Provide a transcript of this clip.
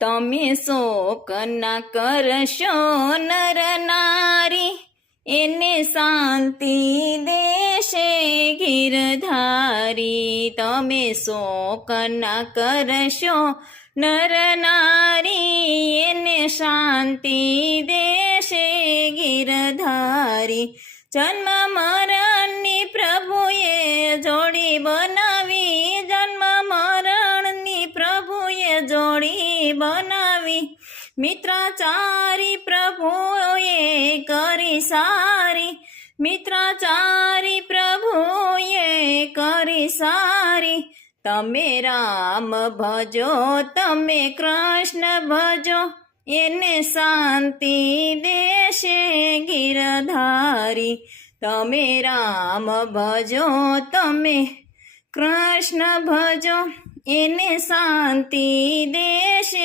તમે શોક ના કરશો નર નારી, એને શાંતિ દેશે ગિરધારી. તમે શોક ના કરશો નર નારી, એને શાંતિ દેશે ગિરધારી. જન્મ મરણની પ્રભુએ જોડી બનાવી, જન્મ મરણની પ્રભુએ જોડી બનાવી. મિત્રાચારી પ્રભુએ કરી સારી, મિત્રાચારી પ્રભુએ કરી સારી. તમે રામ ભજો, તમે કૃષ્ણ ભજો, એને શાંતિ દેશે ગિરધારી. તમે રામ ભજો, તમે કૃષ્ણ ભજો, એને શાંતિ દેશે